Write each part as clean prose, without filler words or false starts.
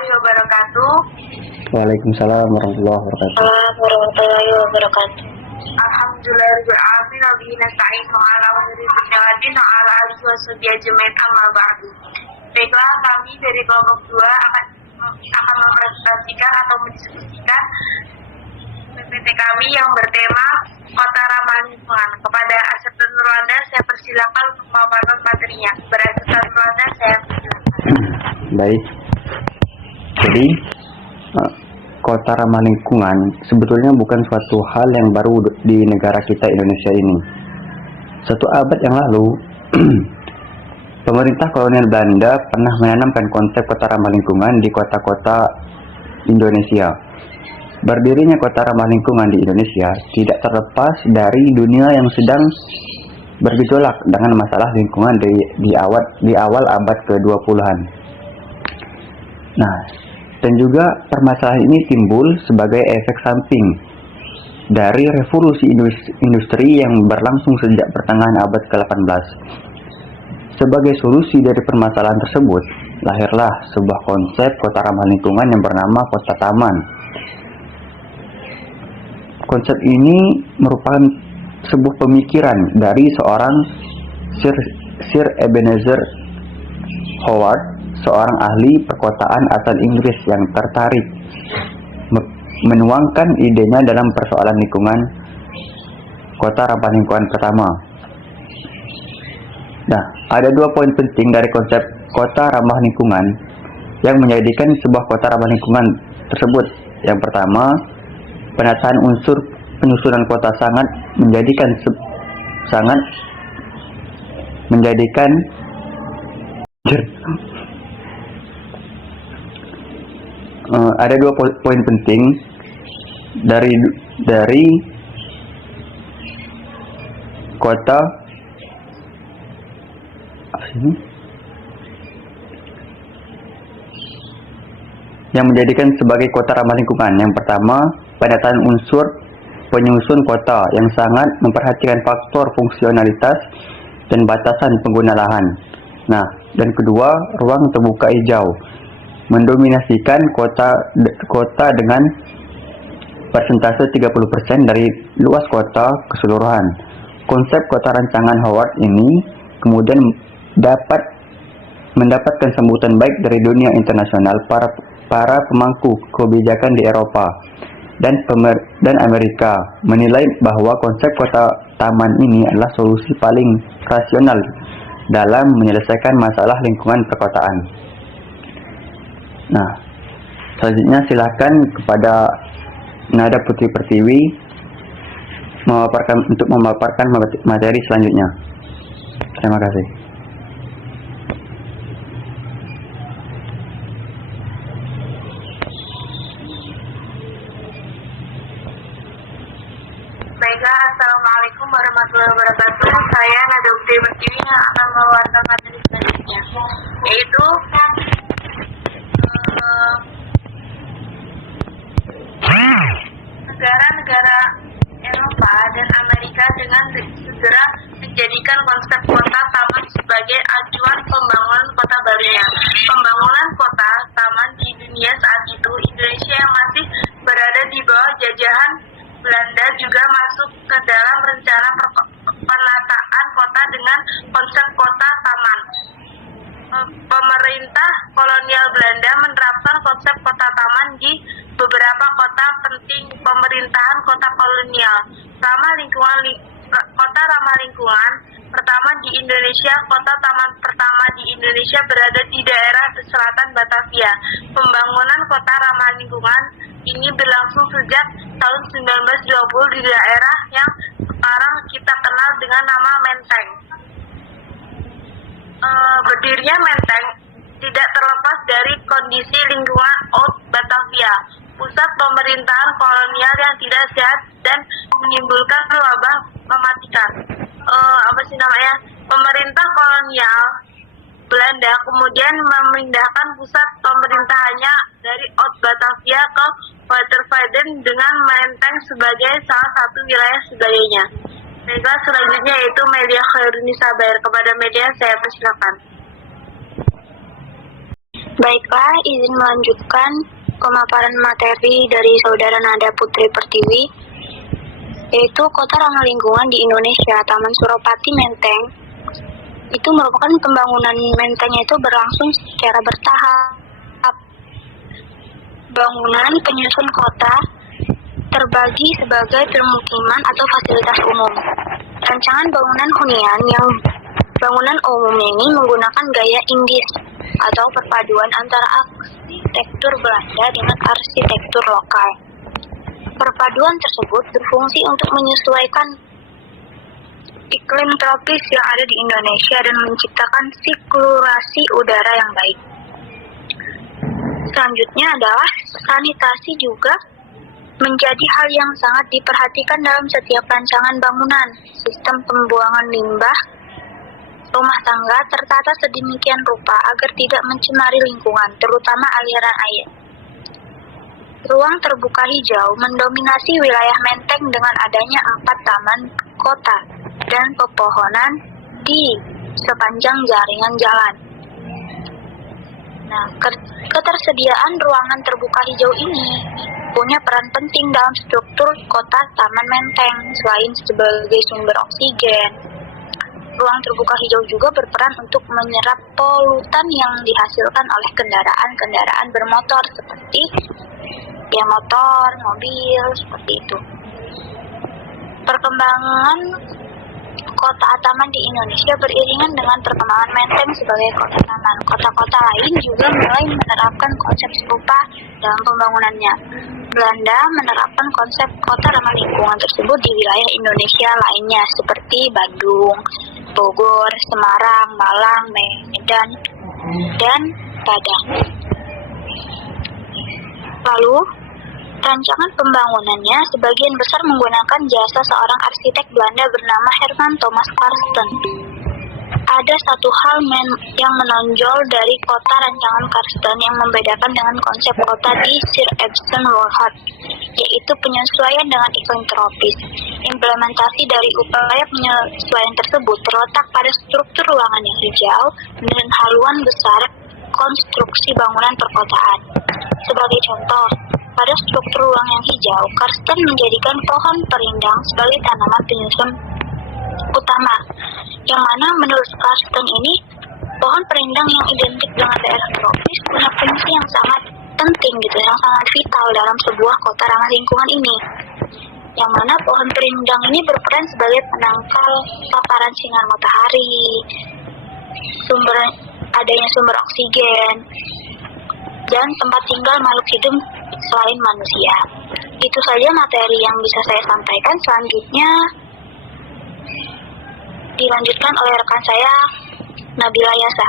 warahmatullahi wabarakatuh. Waalaikumsalam warahmatullahi wabarakatuh. Warahmatullahi wabarakatuh. Alhamdulillahirrahmanirrahim. Wabihi nasta'in ala umuri dunya wa ala alihi washabihi ajmain amma ba'du. Baiklah, kami dari kelompok 2 akan mempresentasikan atau mendiskusikan PPT kami yang bertema Kota Ramah Lingkungan. Kepada Asep dan Nurwanda, saya persilakan untuk memaparkan materinya. Berasep dan Nurwanda, saya persilakan. Baik. Jadi Kota Ramah Lingkungan sebetulnya bukan suatu hal yang baru di negara kita Indonesia ini. Satu abad yang lalu, pemerintah kolonial Belanda pernah menanamkan konsep Kota Ramah Lingkungan di kota-kota Indonesia. Berdirinya Kota Ramah Lingkungan di Indonesia tidak terlepas dari dunia yang sedang bergejolak dengan masalah lingkungan di awal abad ke-20-an. Nah, dan juga permasalahan ini timbul sebagai efek samping dari revolusi industri yang berlangsung sejak pertengahan abad ke-18. Sebagai solusi dari permasalahan tersebut, lahirlah sebuah konsep Kota Ramah Lingkungan yang bernama Kota Taman. Konsep ini merupakan sebuah pemikiran dari seorang Sir Ebenezer Howard, seorang ahli perkotaan asal Inggris yang tertarik menuangkan idenya dalam persoalan lingkungan Kota Ramah Lingkungan pertama. Nah, ada 2 poin penting dari konsep Kota Ramah Lingkungan yang menjadikan sebuah Kota Ramah Lingkungan tersebut. Yang pertama, penataan unsur penyusunan kota sangat menjadikan ada 2 poin penting dari kota yang menjadikan sebagai Kota Ramah Lingkungan. Yang pertama, penataan unsur penyusun kota yang sangat memperhatikan faktor fungsionalitas dan batasan pengguna lahan. Nah, dan kedua, ruang terbuka hijau mendominasikan kota dengan persentase 30% dari luas kota keseluruhan. Konsep kota rancangan Howard ini kemudian mendapatkan sambutan baik dari dunia internasional. Para pemangku kebijakan di Eropa dan Amerika menilai bahwa konsep kota taman ini adalah solusi paling rasional dalam menyelesaikan masalah lingkungan perkotaan. Nah, selanjutnya silakan kepada Nada Putri Pertiwi untuk memaparkan materi selanjutnya. Terima kasih. Baiklah, Assalamualaikum warahmatullahi wabarakatuh. Saya Nada Putri Pertiwi yang akan mewaparkan materi selanjutnya, yaitu negara-negara Eropa dan Amerika dengan segera menjadikan konsep kota taman sebagai acuan pembangunan kota barunya. Pembangunan kota taman di dunia saat itu, Indonesia yang masih berada di bawah jajahan Belanda juga masuk ke dalam rencana penataan kota dengan konsep kota taman. Pemerintah kolonial Belanda menerapkan konsep kota taman di beberapa kota penting pemerintahan kota kolonial. Kota Ramah Lingkungan pertama di Indonesia. Kota taman pertama di Indonesia berada di daerah selatan Batavia. Pembangunan kota ramah lingkungan ini berlangsung sejak tahun 1920 di daerah yang sekarang kita kenal dengan nama Menteng. Berdirinya Menteng tidak terlepas dari kondisi lingkungan Oud Batavia, pusat pemerintahan kolonial yang tidak sehat dan menimbulkan wabah mematikan. Pemerintah kolonial Belanda kemudian memindahkan pusat pemerintahannya dari Oud Batavia ke Watervaden dengan Menteng sebagai salah satu wilayah sebagainya. Baiklah, selanjutnya yaitu media Khairunisabair. Kepada media saya persilakan. Baiklah, izin melanjutkan pemaparan materi dari Saudara Nada Putri Pertiwi, yaitu Kota Ramah Lingkungan di Indonesia, Taman Suropati Menteng. Itu merupakan pembangunan mentengnya itu berlangsung secara bertahap. Bangunan penyusun kota terbagi sebagai permukiman atau fasilitas umum. Rancangan bangunan hunian yang bangunan umum ini menggunakan gaya Indis atau perpaduan antara arsitektur Belanda dengan arsitektur lokal. Perpaduan tersebut berfungsi untuk menyesuaikan iklim tropis yang ada di Indonesia dan menciptakan sirkulasi udara yang baik. Selanjutnya adalah sanitasi juga menjadi hal yang sangat diperhatikan dalam setiap rancangan bangunan. Sistem pembuangan limbah rumah tangga tertata sedemikian rupa agar tidak mencemari lingkungan, terutama aliran air. Ruang terbuka hijau mendominasi wilayah Menteng dengan adanya 4 taman kota dan pepohonan di sepanjang jaringan jalan. Nah, ketersediaan ruangan terbuka hijau ini punya peran penting dalam struktur kota Taman Menteng. Selain sebagai sumber oksigen, ruang terbuka hijau juga berperan untuk menyerap polutan yang dihasilkan oleh kendaraan-kendaraan bermotor seperti ya motor, mobil, seperti itu. Perkembangan kota taman di Indonesia beriringan dengan perkembangan Menteng sebagai kota taman. Kota-kota lain juga mulai menerapkan konsep serupa dalam pembangunannya. Belanda menerapkan konsep kota ramah lingkungan tersebut di wilayah Indonesia lainnya seperti Bandung, Bogor, Semarang, Malang, Medan, dan Padang. Lalu, rancangan pembangunannya sebagian besar menggunakan jasa seorang arsitek Belanda bernama Herman Thomas Karsten. Ada satu hal yang menonjol dari kota rancangan Karsten yang membedakan dengan konsep kota di Sir Epsom Road, yaitu penyesuaian dengan iklim tropis. Implementasi dari upaya penyesuaian tersebut terletak pada struktur ruangan yang hijau dan haluan besar konstruksi bangunan perkotaan. Sebagai contoh, pada struktur ruang yang hijau, Karsten menjadikan pohon perindang sebagai tanaman penyusun utama, yang mana menurut Karsten ini, pohon perindang yang identik dengan daerah tropis punya fungsi yang sangat penting yang sangat vital dalam sebuah kota ramah lingkungan ini. Yang mana pohon perindang ini berperan sebagai penangkal paparan sinar matahari, adanya sumber oksigen, dan tempat tinggal makhluk hidup selain manusia. Itu saja materi yang bisa saya sampaikan. Selanjutnya dilanjutkan oleh rekan saya, Nabila Yasa.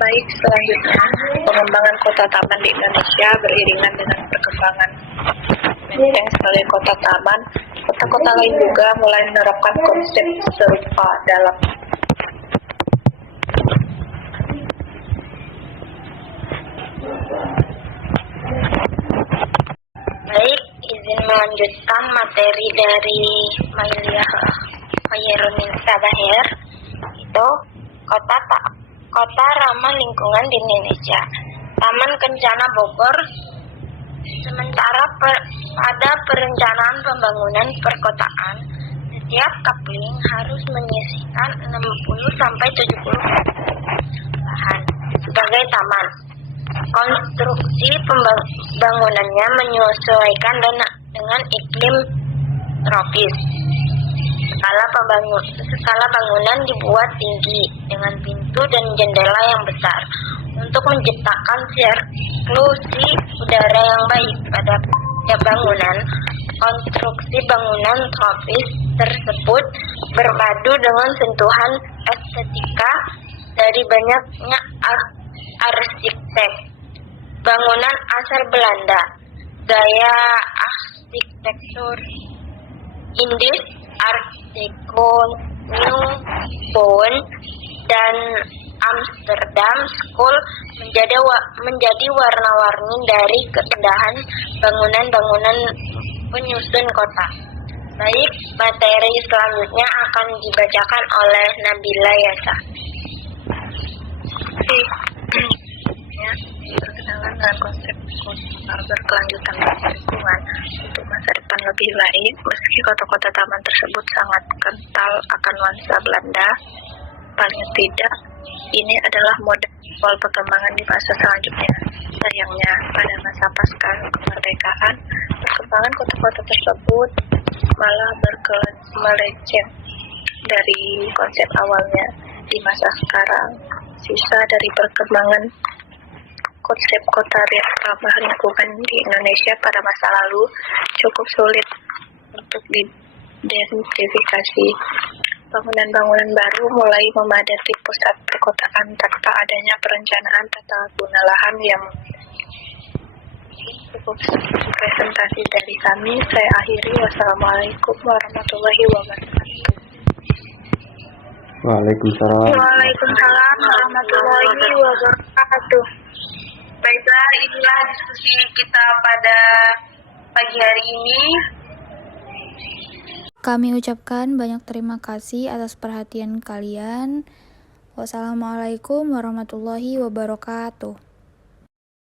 Baik, selanjutnya pengembangan kota taman di Indonesia beriringan dengan perkembangan Menteng sebagai kota taman. Kota-kota lain juga mulai menerapkan konsep serupa dalam Baik, izin melanjutkan materi dari Mailia Khairunnisa Bahir, itu kota ramah lingkungan di Indonesia. Taman Kencana Bogor. Sementara pada perencanaan pembangunan perkotaan, setiap kapling harus menyisihkan 60-70% lahan sebagai taman. Konstruksi pembangunannya menyesuaikan dengan iklim tropis. Skala bangunan dibuat tinggi dengan pintu dan jendela yang besar untuk menciptakan sirkulasi udara yang baik pada tiap bangunan. Konstruksi bangunan tropis tersebut berpadu dengan sentuhan estetika dari banyaknya arsitek. Bangunan asal Belanda, gaya arsitektur Indis, Art Deco, New Bone, dan Amsterdam School menjadi warna-warni dari keindahan bangunan-bangunan penyusun kota. Baik, materi selanjutnya akan dibacakan oleh Nabila Yasa. Ya, perkenalan dengan konsep kota berkelanjutan lingkungan untuk masa depan lebih baik. Meski kota-kota taman tersebut sangat kental akan nuansa Belanda, paling tidak ini adalah model awal perkembangan di masa selanjutnya. Sayangnya, pada masa pasca kemerdekaan, perkembangan kota-kota tersebut malah melenceng dari konsep awalnya. Di masa sekarang, sisa dari perkembangan konsep kota ramah lingkungan di Indonesia pada masa lalu cukup sulit untuk diidentifikasi. Bangunan-bangunan baru mulai memadati pusat perkotaan tanpa adanya perencanaan tata guna lahan yang cukup presentasi dari kami. Saya akhiri. Wassalamualaikum warahmatullahi wabarakatuh. Waalaikumsalam. Waalaikumsalam warahmatullahi wabarakatuh. Baiklah, inilah diskusi kita pada pagi hari ini. Kami ucapkan banyak terima kasih atas perhatian kalian. Wassalamualaikum warahmatullahi wabarakatuh.